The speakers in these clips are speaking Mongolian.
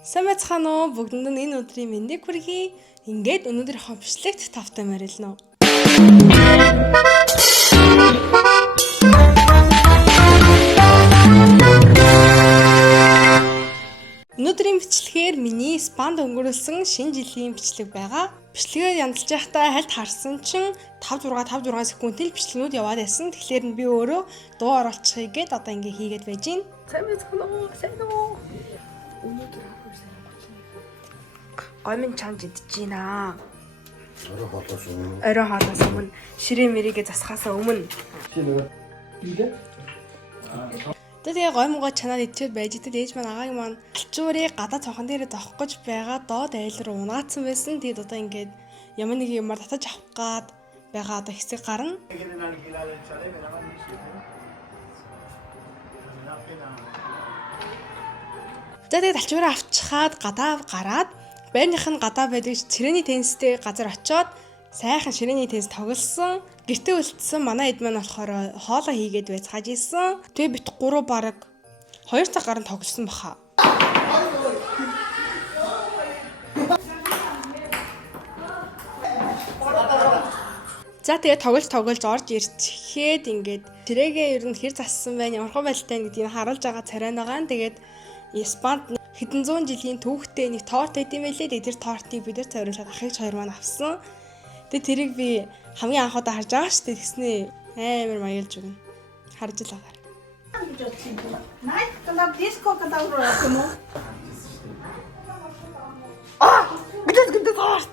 Самэцхан бүгдэнд нь энэ өдрийн мэндийг хүргэе. Ингээд өнөөдрийнхөө бичлэгт тавтай марилна. Өнөөдрийн бичлэгээр миний спанд өнгөрүүлсэн шинэ жилийн бичлэг байгаа. Бичлэгээр янзлж байхдаа хальт харсан чинь 5-6 секундын бичлэгнүүд яваад байсан. Тэгэхээр би өөрөө дуу оруулчихъя гээд одоо ингээ хийгээд байж гин. Сайн уу? Өнөөдөр гомин чанж идэж байна. Орой хоолоос өмнө ширээ мэригээ засахаасаа өмнө. Тэгээ гомгоо чанаад идчихэд байж идэд ээж маань агааг маань алчуурыг гадаа цонхон дээрээ зовох гэж байгаа доод айл руу унаацсан байсан. Тэгээд одоо ингээд ямар нэг юмар татаж авах гад байгаа одоо хэсэг гарна. Тэгээд алчуураа авчихад гадаа гараад байрных нь гадаа байдаг цэрэний теннистэй газар очиод сайхан ширээний теннис тоглосон. Гэртээ үлдсэн манай эд маань болохоор хоолоо хийгээд байцгааж исэн. Тэгээ бит 3 бараг 2 цаг гарan тоглосон баха. За тэгээ тоглож орж ирчихэд ингээд тэрээгээ ер нь хэр зассан байна, ямар байдалтай гэдгийг харуулж байгаа царай байгаа. Тэгээд Испанд хэдэн зуун жилийн түүхтэй нэг торт идэм байлээ. Тэр тортыг бид нар цайруулаад ахыг хоёр маань авсан. Тэгээ тэрийг би хамгийн анх удаа харж байгаа шүү дээ. Тэгснээ амар маялж өгнө. Харж л агаар. Гэдэг торт.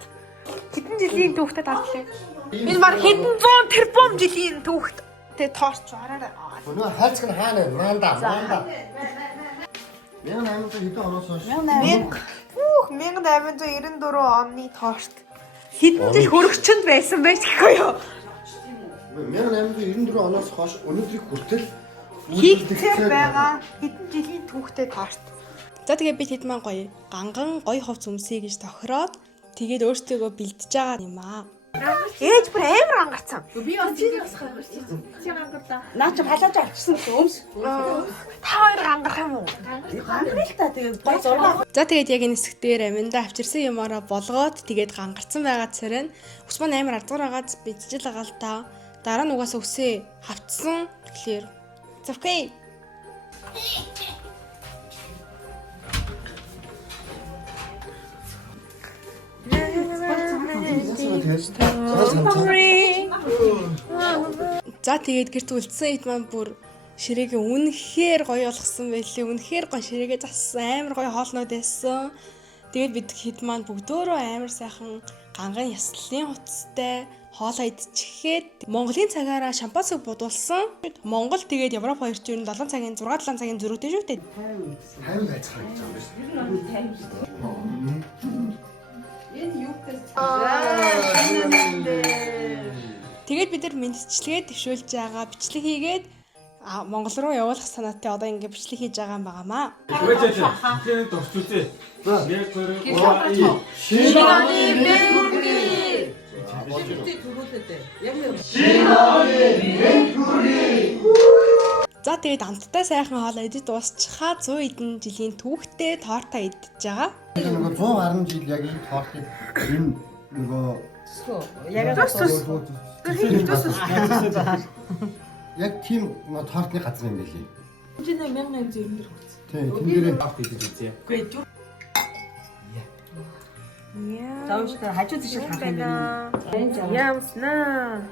Хэдэн жилийн түүхтэй тартлаа. Энэ маань хэдэн зуун тэрбум жилийн түүхт. Тэгээ торт ч араарай. Өнөө хайцг нь хаана вэ? Манда. 1894 оноос хойш 1894 оны торт. Хэдэн жил хөрөгчөнд байсан байж гэхгүй юу? 1894 оноос хойш өнөөдрийг хүртэл хийгдэх байгаа хэдэн жилийн түүхтэй торт. За тэгээ би хэд маань гоё ганган гоё хувц өмсөе гэж тохироод тэгээд өөртөө бэлдэж байгаа юм аа. Ээж бүр амар ангарцсан. Би бас бас гарч ирсэн. Чи ангарлаа. Наа чи халааж авчихсан гэсэн өмс. Та хоёр ангарах юм уу? Ангарлаа та тэгээд гой зураг. За тэгээд яг энэ хэсгээр аминда авчирсан юмараа болгоод тэгээд гангарцсан байгаа царай нь ус маань амар ардгаар байгаад биджил байгаа л та. Дараа нь угаасаа үсээ хавцсан. Тэгэхээр it's okay. За тэгээд гэрт үлдсэн хэд маань бүр ширээгээ үнэхээр гоё болгосон байлээ. Үнэхээр гоё ширээгээ зассан. Амар гоё хоолнууд байсан. Тэгээд бид хэд маань бүгдөө амар сайхан ганган яслалын хуцтай хоолоо идчихээд Монголын цагаараа шампансыг будуулсан. Монгол тэгээд Европ хоёр ч 7 цагийн 6-7 цагийн зөрүүтэй шүү дээ. 50 байцгаа гэж байгаа юм байна. Энэ юу гэж Тэгээд бид нар мэдчилгээ төвшүүлж байгаа бичлэг хийгээд Монгол руу явуулах санаатай одоо ингэ бичлэг хийж байгаа юм байгаамаа. Тэгээд дурч үзье. Яг гөрөө Шинэ оны мэнхүрний. За тэгээд амттай сайхан хоолоо идэж дуусчихаа 100 эдэн жилийн түүхтэй тортоо идэж байгаа. Нөгөө 100 гаруй жил яг энэ тортыг энэ нөгөө яг тийм тортны газар юм байлээ. Жинэ 1894 хүрсэн. Тийм, тэнгэрээ авт идэж үзье. Үгүй юу. Заавчтай хажуу тийш харах юм байна. Ямснаа.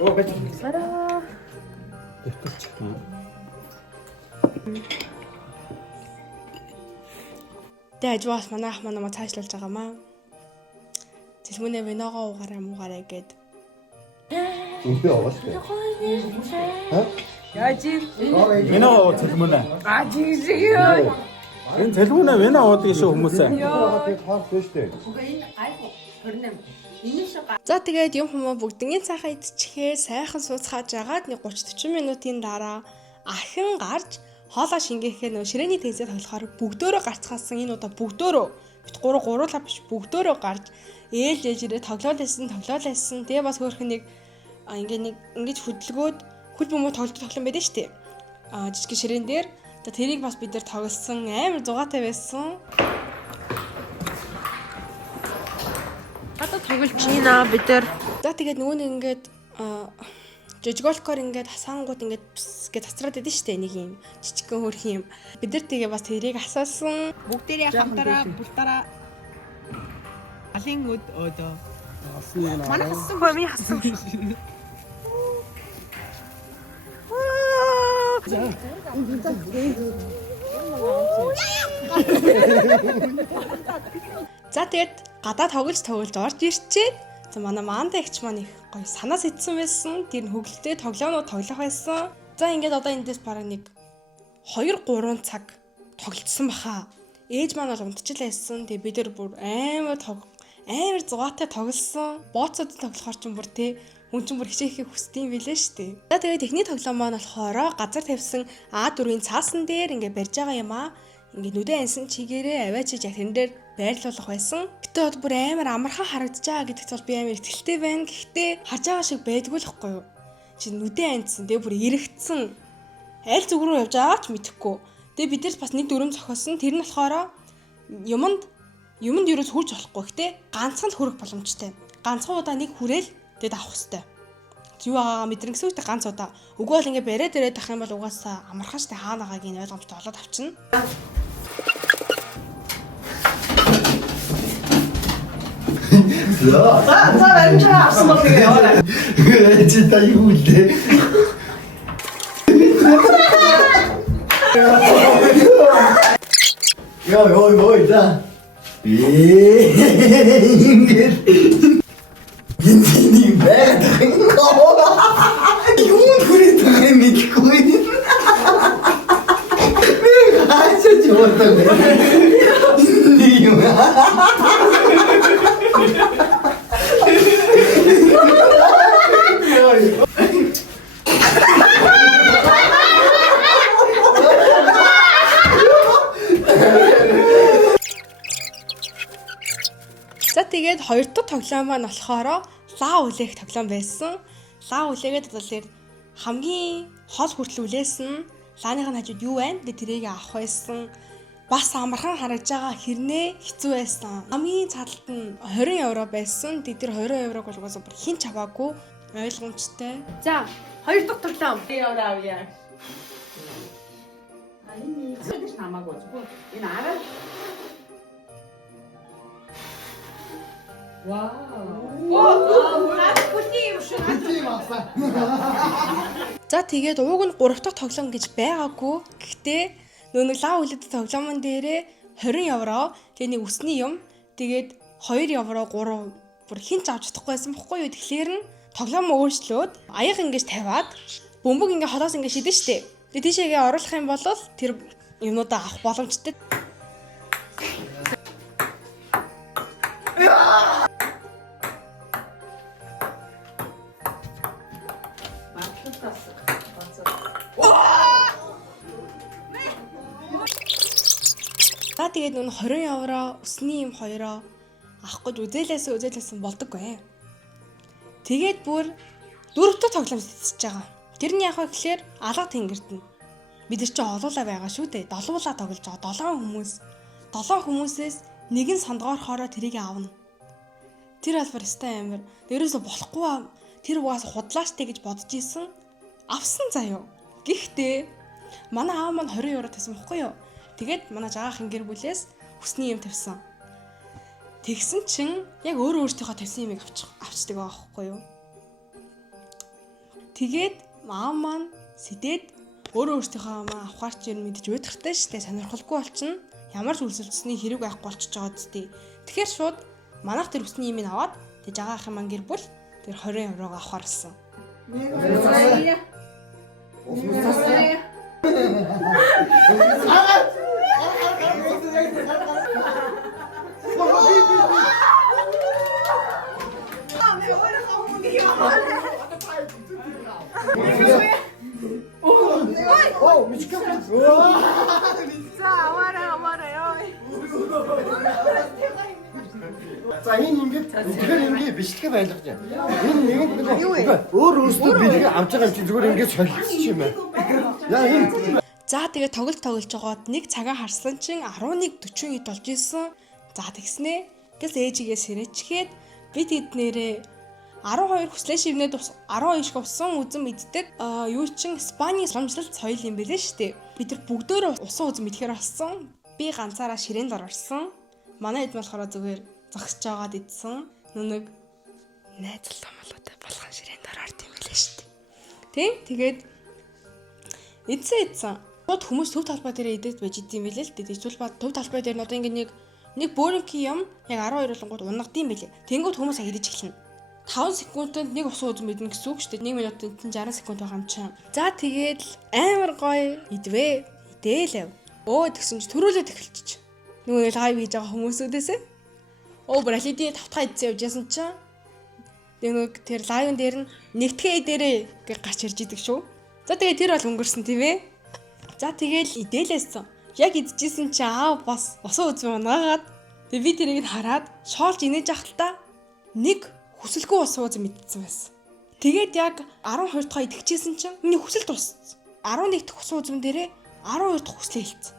Оо бач. Сара. Тэжвас манайх манай цаашлуулж байгаамаа. Цэлмүнэ виногоо угаараа муугаараа гээд. үнтэй аваад. Вино цэлмүнэ. Жиг ёо. Энэ цэлмүнэ вино уудаг шүү хүмүүсээ. Торт биш дээ. За тэгээд юм хүмүүс бүгднийг цаахаа идчихээ сайхан сууцгааж агаад нэг 30-40 минутын дараа ахин гарч хоолоо шингээхээр нөө ширээний тэнцээ тоглохоор бүгдөөрөө гарцгаасан энэ удаа бүгдөөрөө бит 3 гуруулаа биш бүгдөөрөө гарч ээлжээрээ тоглоол байсан. Тэгээ бас хөөрхөн нэг ингэж хөдөлгөөд хөл бөмбөг тоглоом байдаг шүү дээ. Жижиг ширээн дээр тэрийг бас бид нар тоглосон амар зугаатай байсан. хоёртоо тоглож байна бид нар. За тэгээд нөгөө нэг ингээд жижиголкоор ингээд хасаангууд ингээд гэж цацраад идэв штэ нэг юм жижигхэн хөрх юм. Бид нар тэгээ бас тэрийг асуусан. Бүгдээрээ хамтараа бултараа алин өдөө. Манай хассан Хөөми хассан. За тэгээд гадаа тоглож орж ирчээд за манай маандагч маань их гоё санаа сэтсэн байсан. Тэр хөглөлтөө тоглоомнууд тоглох байсан. За ингээд одоо эндээс бараг нэг 2-3 цаг тоглолцсон баха. Ээж маань бол унтчихлаа байсан. Тэгээ бид нар бүр амар зугаатай тоглосон. Бооцоод тоглохоор ч юм бүр те хүн ч бүр хичээхийг хүсдэм билээ штэ. За тэгээд техник тоглоом маань болохоор газар тавьсан А4-ийн цаасан дээр ингээд барьж байгаа юм аа. Ингээд нүдэн ансан чигээрээ аваачиж яг тэрэн дээр байрлуулах байсан. Гэтэ бол бүр амар амархан харагдаж байгаа гэдэгт бол би амар ихтэй байна. Гэхдээ харж байгаа шиг байдгүй л хэвгүй юу. Чи нүдэн ансан тэгээ бүр эргэцсэн. Аль зүг рүү явж байгаа ч мэдэхгүй. Тэгээ бид нар бас нэг дүрм зохиосон. Тэр нь болохоор юмд ерөөс хүрч болохгүй. Гэтэ ганцхан л хүрэх боломжтой. Ганцхан удаа нэг хүрээл тэгээд авах хэрэгтэй. Юу байгаагаа мэдэрэн гэсэн үгтэй ганц удаа. Үгүй бол ингээ бариад ирээд ах юм бол угаасаа амархан штэ хаана байгааг нь ойлгомжтой олоод авчна. За баримж авсан бол тэгээ яваа. Чи та юу вэ? Йой за. Ингээд энэ байдаг. Юу нүрээ тань мэдгүй. Мэг хаач чивэрдэг. За тэгээд хоёр дахь тоглоом маань болохоор лав үлээх тоглоом байсан. Лав үлээгээд бол хамгийн хол хүртэл үлээсэн. Лааных нь хажууд юу байна? Тэгээд тэрийг авах байсан. Бас амархан харагдж байгаа хэрнээ хэцүү байсан. Хамгийн цаалт нь 20 евро байсан. Тэгээд тэр 20 еврог бол угаасаа бүр хин ч аваагүй ойлгомжтой. За, хоёр дахь тоглоом. Яваа авъя. Алин нэг намаагүй зүгээр. Энэ арай. За тэгээд ууг нь 3 дахь тоглоом гэж байгаагүй. Гэхдээ нөгөө лав үлээдэг тоглоомон дээрээ 20 евро тэгээ нэг үсний юм. Тэгээд 2 евро 3 бүр хинч авч чадахгүйсэн бохгүй юу. Тэгэхээр нь тоглоом өөрчлөөд аяг ингэж тавиад бөмбөг ингэ холоос ингэ шидэн штэ. Тэгээд тийшээгээ оруулах юм бол тэр юмнуудаа авах боломжтой. За тэгээд нүн 20 евро өсний юм 2-оо авах гэж үзээлсэн болдоггүй. Тэгээд бүр 4 дахь тоглоом сэтсэж байгаа. Тэр нь яг гэхээр алга тэнгэрт нь. Бид нар чи олуулаа байгаа шүү дээ. Долуулаа тоглож байгаа 7 хүмүүс. 7 хүмүүсээс нэг нь сонгоорохороо тэрийг аавна. Тэр албар өстэй амир. Дээрээсээ болохгүй тэр угаас худлааштай гэж бодож исэн. Авсан заяо. Гэхдээ манай аав маань 20 евро тавьсан бохгүй юу? Тэгээд манай жаахан гэр бүлээс хүсний юм тавьсан. Тэгсэн чин яг өөртөөхөө тавьсан юмыг авчдаг байхгүй юу? Тэгээд аав маань сэдээд өөртөөхөө авахар ч юм мэдж уйдахтай штэ сонирхолгүй болчихно. Ямар ч үлсэлцсний хэрэг байхгүй болчихж байгаа зү. Тэгэхээр шууд манайх тэр хүсний юмыг аваад тэг жаахан маань гэр бүл тэр 20 еврог авахарсан. За энэ ингээд тэгэхээр ингээд бичлэгээ байлгаж байна. Энэ нэг өөр өөртөө бэлгээ авч байгаа юм чи зүгээр ингээд солилцчих юм байна. Яа энэ. За тэгээд тоглож жагаад нэг цагаа харсан чинь 11:40 болж исэн. За тэгснээ гэс ээжигээ сэрээчгээд бид эднэрээ 12 хүслээ шивнээд 12 шиг усан үзэн мэддэг юу чин Испаний соломжлолт соёл юм байлээ шүү дээ. Бид нар бүгдөө усан үзэн мэдхээр болсон. Би ганцаараа ширээнд орсон. Манай хэд болохоор зүгээр зогсож байгаад идсэн. Нүг найзал томолоотой болгон ширээнд ороод юм байлээ шүү дээ. Тэ? Тэгээд идсэн. Бод хүмүүс төв талбай дээр идэж байж идэм байлээ л дээ. Тэгвэл ба төв талбай дээр нь одоо ингэ нэг бөөрингийн юм яг 12 болгонгууд унгадсан байлээ. Тэнгүүд хүмүүс идэж эхэлнэ. 5 секундэд нэг усан үзэн мэднэ гэсэн үг шүү дээ. 1 минутад 60 секунд байгаа юм чинь. За тэгээд амар гоё идвэ. Идээлээ. Тэгсэн чи төрүүлээд эхэлчих. Нөгөө лайв хийж байгаа хүмүүсүүдээсээ. Бразилийн тавтахаа идсэн явж ясан чинь. Нэг тэр лайвн дээр нь нэгтгэе дээрээ гэж гарч ирж идэг шүү. За тэгээд тэр бол өнгөрсөн тийм ээ. За тэгээд идээлээсэн. Яг идчихсэн чи бас усан үзэн унаагаад тэгээд би тэрийг хараад шоолж инээж ахалтаа нэг хүсэлгүй усан үзэн мэдсэн байсан. Тэгээд яг 12 дахь идчихсэн чинь миний хүсэл дууссан. 11 дахь усан үзэн дээрээ 12 дахь хүслээ хэлсэн.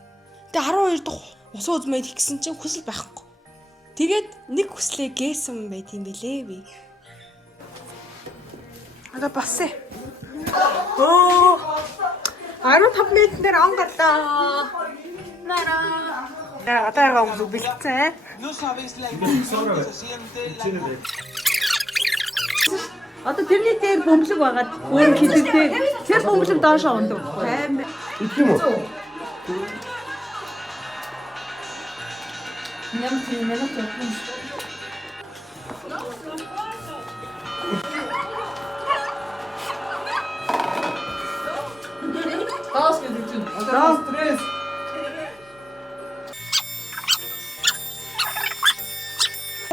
Тэгээд 12 дахь усан үзэн идэх гэсэн чинь хүсэл байхгүй. Тэгээд нэг хүслээ гээсэн байт юм бэлээ би. Ага басээ. 15 минут дээр он гарлаа. Нара. Одоо яг хүмүүс бэлдсэн. No sabes la emoción que se siente la Одоо тэрний дээр бөмбөлөг байгаад өөр хитэлтэй тэр бөмбөлөг доошоо ундаг. Амар. Идэх юм уу? Ням тийм нэг юм. Таас гэдэг чинь. Одоо стресс.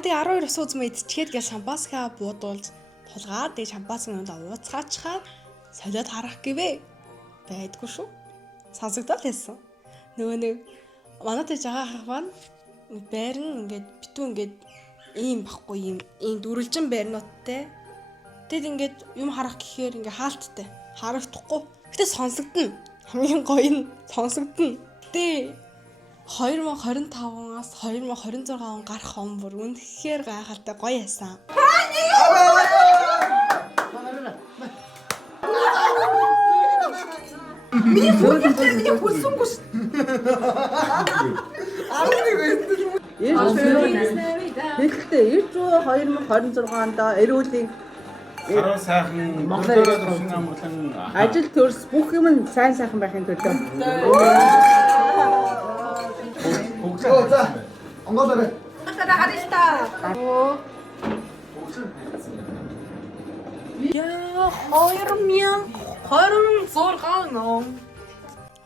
Тэгээ 12 ус үзмэ идчихэд гэж шампанскаа буудуулж тулгаад тэгээ шампанскаа ууцгаачхаад солиод харах гэвэ байдгүй шүү. Сонсогдол хэлсэн. Нөгөө нэг манай тэр жагаа хах маань байр нь ингээд битүү ингээд ийм баггүй ийм дүрлжин байрнуудтай. Тэгэд ингээд юм харах гэхээр ингээд хаалттай. Харагдахгүй. Гэтэ сонсогдно. Хамгийн гоё нь сонсогдно. Гэтэ 2025-аас 2026 он гарах он бүр үнэхээр гайхалтай гоё яасан. Миний хүүхдтэй миний хүссэнгүй шүү. Тэгэхдээ 2026 онд эрүүлийн Хараа сайхан Монголын төвшин амгалан ажил төрс бүх юм нь сайн сайхан байхын тулд. За. Онгоолоо. Яа 2026 он.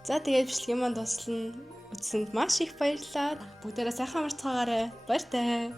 За тэгээд бичлэгийн манд туслана. Үзсэнд маш их баярлалаа. Бүгдээрээ сайхан амарцгаагаарай. Баяртай.